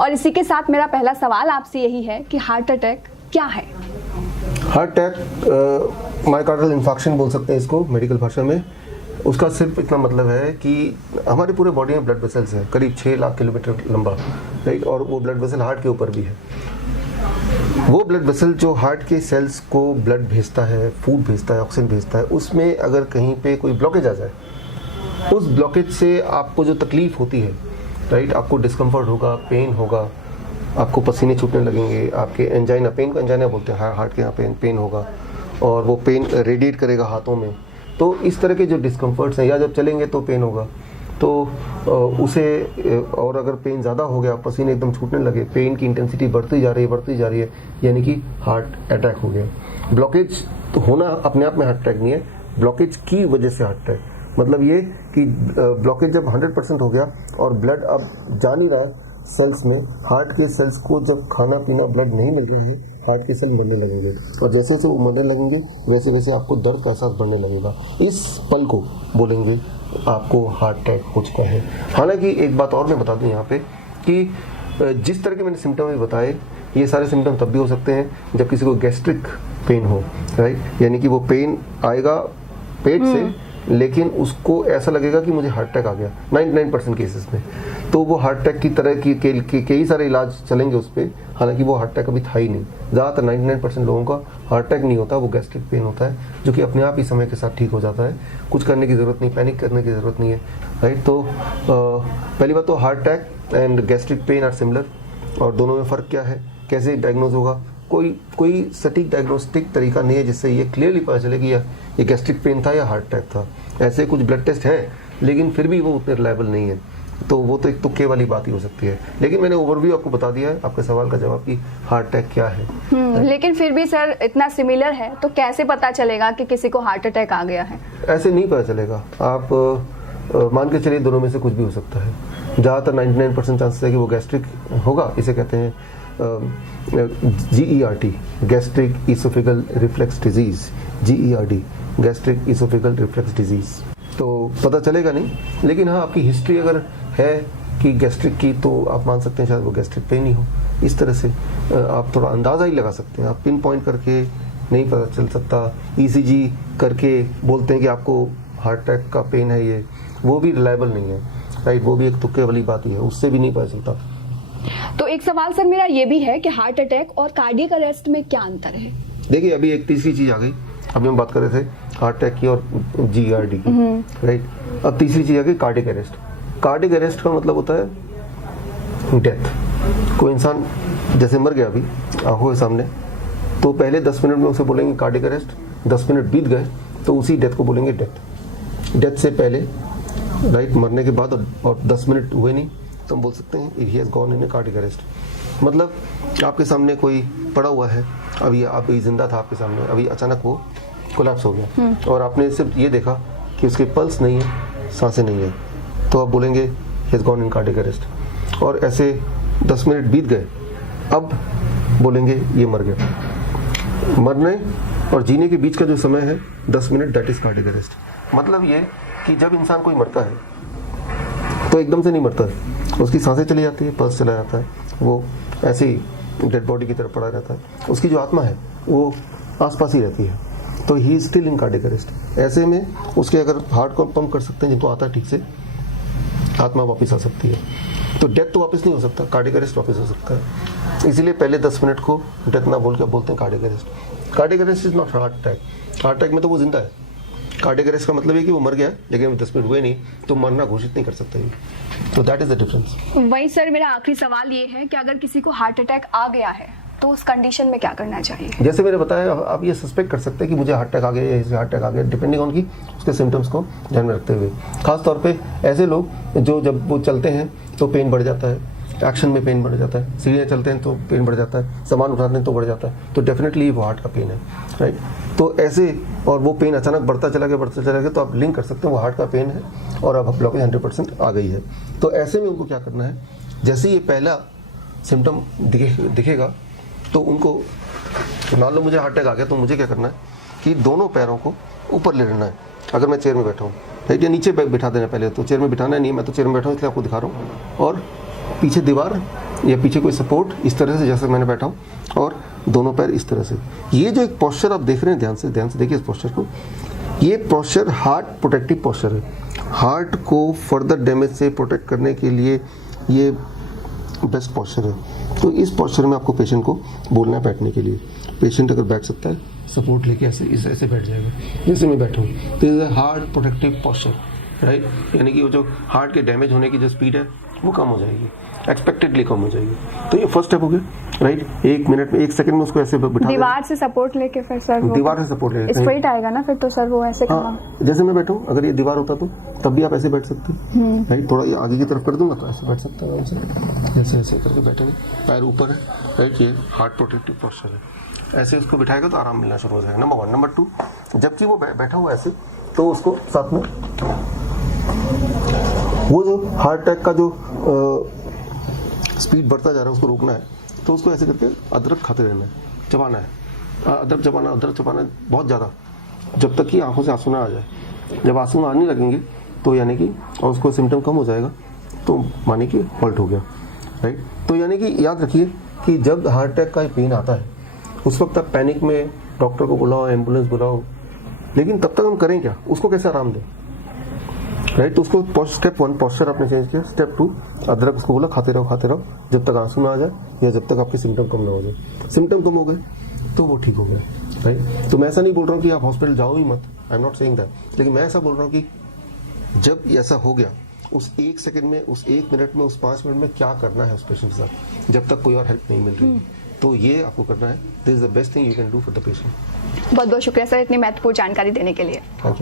और इसी के साथ मेरा पहला सवाल आपसे यही है कि हार्ट अटैक क्या है? हार्ट अटैक मायोकार्डियल इंफार्क्शन बोल सकते हैं इसको मेडिकल भाषा में। उसका सिर्फ इतना मतलब है कि हमारे पूरे बॉडी में ब्लड वेसल्स हैं करीब 6 लाख किलोमीटर लंबा, राइट, और वो ब्लड वेसल हार्ट के ऊपर भी है। वो ब्लड वेसल जो हार्ट के सेल्स को ब्लड भेजता है, फूड भेजता है, ऑक्सीजन भेजता है, उसमें अगर कहीं पे कोई ब्लॉकेज आ जाए, उस ब्लॉकेज से आपको जो तकलीफ होती है, राइट, आपको डिस्कम्फर्ट होगा, पेन होगा, आपको पसीने छूटने लगेंगे, आपके एंजाइना, पेन को एंजाइना बोलते हैं, हार्ट के यहाँ पेन होगा और वो पेन रेडिएट करेगा हाथों में। तो इस तरह के जो डिस्कम्फर्ट्स हैं, या जब चलेंगे तो पेन होगा, तो उसे, और अगर पेन ज़्यादा हो गया, पसीने एकदम छूटने लगे, पेन की इंटेंसिटी बढ़ती जा रही है, यानी कि हार्ट अटैक हो गया। ब्लॉकेज तो होना अपने आप में हार्ट अटैक नहीं है, ब्लॉकेज की वजह से हार्ट अटैक, मतलब ये कि ब्लॉकेज जब 100% हो गया और ब्लड अब जा नहीं रहा सेल्स में, हार्ट के सेल्स को जब खाना पीना ब्लड नहीं मिल रहा है, हार्ट के सेल मरने लगेंगे, और जैसे जैसे वो मरने लगेंगे वैसे वैसे आपको दर्द का एहसास बढ़ने लगेगा। इस पल को बोलेंगे आपको हार्ट अटैक हो चुका है। हालांकि एक बात और मैं बता दूं यहाँ पे कि जिस तरह के मैंने सिम्टम बताए, ये सारे सिम्टम तब भी हो सकते हैं जब किसी को गैस्ट्रिक पेन हो, राइट, यानी कि वो पेन आएगा पेट से, लेकिन उसको ऐसा लगेगा कि मुझे हार्ट अटैक आ गया 99% केसेस में। तो वो हार्ट अटैक की तरह की कई सारे इलाज चलेंगे उस पर, हालांकि वो हार्ट अटैक अभी था ही नहीं। ज़्यादातर 99% लोगों का हार्ट अटैक नहीं होता, वो गैस्ट्रिक पेन होता है, जो कि अपने आप ही समय के साथ ठीक हो जाता है। कुछ करने की ज़रूरत नहीं, पैनिक करने की ज़रूरत नहीं है, राइट। तो पहली बात तो heart attack and gastric pain are similar, और दोनों में फ़र्क क्या है, कैसे डायग्नोज होगा, कोई सटीक डायग्नोस्टिक तरीका नहीं है जिससे ये क्लियरली पता चले कि ये गैस्ट्रिक पेन था या हार्ट अटैक था। ऐसे कुछ ब्लड टेस्ट हैं, लेकिन फिर भी वो उतने रिलायबल नहीं है, तो वो तो एक तुक्के वाली बात ही हो सकती है। लेकिन मैंने ओवरव्यू आपको बता दिया है आपके सवाल का जवाब कि हार्ट अटैक क्या है। लेकिन फिर भी सर इतना सिमिलर है तो कैसे पता चलेगा कि किसी को हार्ट अटैक आ गया है? ऐसे नहीं पता चलेगा, आप मान के चलिए दोनों में से कुछ भी हो सकता है। ज़्यादातर 99% चांसेस है कि वो गैस्ट्रिक होगा, इसे कहते हैं GERD, gastric oesophageal reflex disease, GERD, gastric oesophageal reflex disease. तो पता चलेगा नहीं, लेकिन हाँ, आपकी हिस्ट्री अगर है कि गैस्ट्रिक की, तो आप मान सकते हैं शायद वो गैस्ट्रिक पेन ही हो। इस तरह से आप थोड़ा अंदाज़ा ही लगा सकते हैं, आप पिन पॉइंट करके नहीं पता चल सकता। ECG करके बोलते हैं कि आपको हार्ट अटैक का पेन है, ये वो भी रिलायबल नहीं है, राइट, वो भी एक तुक्के वाली बात ही है, उससे भी नहीं पता चलता। तो एक सवाल सर मेरा ये भी है कि हार्ट अटैक और कार्डियक अरेस्ट में क्या अंतर है? देखिए, अभी एक तीसरी चीज आ गई, अभी हम बात कर रहे थे हार्ट अटैक की और GERD की, राइट। अब तीसरी चीज आ गई कार्डियक अरेस्ट। कार्डियक अरेस्ट का मतलब होता है डेथ। कोई इंसान जैसे मर गया अभी आंखों के सामने, तो पहले 10 मिनट में उसे बोलेंगे कार्डियक अरेस्ट, 10 मिनट बीत गए तो उसी डेथ को बोलेंगे डेथ। डेथ से पहले, राइट, मरने के बाद और 10 मिनट हुए नहीं तो हम बोल सकते हैं he has gone in A cardiac arrest. मतलब आपके सामने कोई पड़ा हुआ है, अभी आप जिंदा था आपके सामने, अभी अचानक वो कोलैप्स हो गया और आपने सिर्फ ये देखा कि उसके पल्स नहीं है, सांसें नहीं है, तो आप बोलेंगे he has gone in cardiac arrest. और ऐसे 10 मिनट बीत गए, अब बोलेंगे ये मर गया। मरने और जीने के बीच का जो समय है 10 minute, that is cardiac arrest. मतलब ये कि जब इंसान कोई मरता है तो एकदम से नहीं मरता है, उसकी सांसें चली जाती है, पल्स चला जाता है, वो ऐसे ही डेड बॉडी की तरफ पड़ा रहता है, उसकी जो आत्मा है वो आसपास ही रहती है, तो he is still in cardiac arrest. ऐसे में उसके अगर हार्ट को पंप कर सकते हैं जिनको आता है ठीक से, आत्मा वापस आ सकती है। तो डेथ तो वापस नहीं हो सकता, कार्डियक अरेस्ट वापस हो सकता है। इसीलिए पहले 10 मिनट को डेथ ना बोल के बोलते हैं cardiac arrest. Cardiac arrest is not heart attack. Heart attack में तो वो जिंदा है, कार्डियक अरेस्ट का मतलब है कि वो मर गया है लेकिन 10 मिनट हुए नहीं, तो मरना घोषित नहीं कर सकता। तो दैट इज द डिफरेंस। वही सर, मेरा आखिरी सवाल ये है कि अगर किसी को हार्ट अटैक आ गया है तो उस कंडीशन में क्या करना चाहिए? जैसे मैंने बताया, आप ये सस्पेक्ट कर सकते हैं कि मुझे हार्ट अटैक आ गया या हार्ट अटैक आ गया, डिपेंडिंग ऑन की उसके सिम्टम्स को ध्यान में रखते हुए। खास तौर पे ऐसे लोग जो जब वो चलते हैं तो पेन बढ़ जाता है, एक्शन में पेन बढ़ जाता है, सीढ़ियाँ चलते हैं तो पेन बढ़ जाता है, सामान उठाते हैं तो बढ़ जाता है, तो डेफिनेटली वो हार्ट का पेन है, राइट। तो ऐसे, और वो पेन अचानक बढ़ता चला गया तो आप लिंक कर सकते हैं वो हार्ट का पेन है और अब ब्लॉकेज 100% आ गई है। तो ऐसे में उनको क्या करना है, जैसे ये पहला सिम्टम दिखेगा तो उनको, मान लो मुझे हार्ट अटैक आ गया, तो मुझे क्या करना है कि दोनों पैरों को ऊपर ले लेना है। अगर मैं चेयर में बैठा हूँ, राइट, या नीचे बिठा देना पहले, तो चेयर में बिठाना नहीं है, मैं तो चेयर में बैठा हूँ इसलिए आपको दिखा रहा हूँ, और पीछे दीवार या पीछे कोई सपोर्ट इस तरह से जैसे मैंने बैठा हूँ, और दोनों पैर इस तरह से। ये जो एक पोस्चर आप देख रहे हैं, ध्यान से देखिए इस पोस्चर को। ये पोस्चर हार्ट प्रोटेक्टिव पोस्चर है। हार्ट को फर्दर डैमेज से प्रोटेक्ट करने के लिए ये बेस्ट पोस्चर है। तो इस पोस्चर में आपको पेशेंट को बोलना है बैठने के लिए। पेशेंट अगर बैठ सकता है, सपोर्ट लेके ऐसे बैठ जाएगा, जैसे मैं बैठा हूँ। तो ये हार्ट प्रोटेक्टिव पोस्चर, राइट, यानी कि वो जो हार्ट के डैमेज होने की जो स्पीड है वो कम हो जाएगी, एक्सपेक्टेडली कम हो जाएगी। तो ये फर्स्ट स्टेप हो गया, राइट। 1 मिनट में 1 सेकंड में उसको ऐसे बिठा दीवार से सपोर्ट लेके फिर सर दीवार से सपोर्ट लेके स्ट्रेट आएगा ना फिर तो सर वो ऐसे कहाँ? जैसे मैं बैठा हूँ, अगर ये दीवार होता तो तब भी आप ऐसे बैठ सकते हैं, राइट। थोड़ा ये आगे की तरफ कर दूंगा तो ऐसे बैठ सकते हैं आराम से, ऐसे ऐसे करके बैठेंगे, पैर ऊपर है, राइट। ये हार्ट प्रोटेक्टिव पोस्चर है। ऐसे उसको बिठाएगा तो आराम मिलना शुरू हो जाएगा, नंबर 1। नंबर 2, जबकि वो बैठा हुआ ऐसे, तो उसको साथ में वो जो हार्ट अटैक का जो स्पीड बढ़ता जा रहा है उसको रोकना है। तो उसको ऐसे करके अदरक खाते रहना है, चबाना है, अदरक चबाना है बहुत ज़्यादा, जब तक कि आंखों से आंसू ना आ जाए। जब आंसू आने लगेंगे तो यानी कि और उसको सिम्टम कम हो जाएगा तो माने कि हॉल्ट हो गया, राइट। तो यानी कि याद रखिए कि जब हार्ट अटैक का पेन आता है उस वक्त आप पैनिक में डॉक्टर को बुलाओ, एम्बुलेंस बुलाओ, लेकिन तब तक हम करें क्या, उसको कैसे आराम दें, राइट। तो उसको स्टेप 1 पोस्चर आपने चेंज किया। स्टेप 2, अदरक उसको बोला खाते रहो जब तक आंसू ना आ जाए या जब तक आपके सिम्टम कम ना हो जाए। सिम्टम कम हो गए तो वो ठीक हो गया, राइट। तो मैं ऐसा नहीं बोल रहा हूँ कि आप हॉस्पिटल जाओ ही मत, I am not saying that, लेकिन मैं ऐसा बोल रहा हूँ कि जब ऐसा हो गया उस 1 सेकंड में, उस 1 मिनट में, उस 5 मिनट में क्या करना है उस पेशेंट के साथ, जब तक कोई और हेल्प नहीं मिल रही। तो ये आपको करना है। This is the best thing you can do for the patient. बहुत बहुत शुक्रिया सर इतनी महत्वपूर्ण जानकारी देने के लिए। Thank you.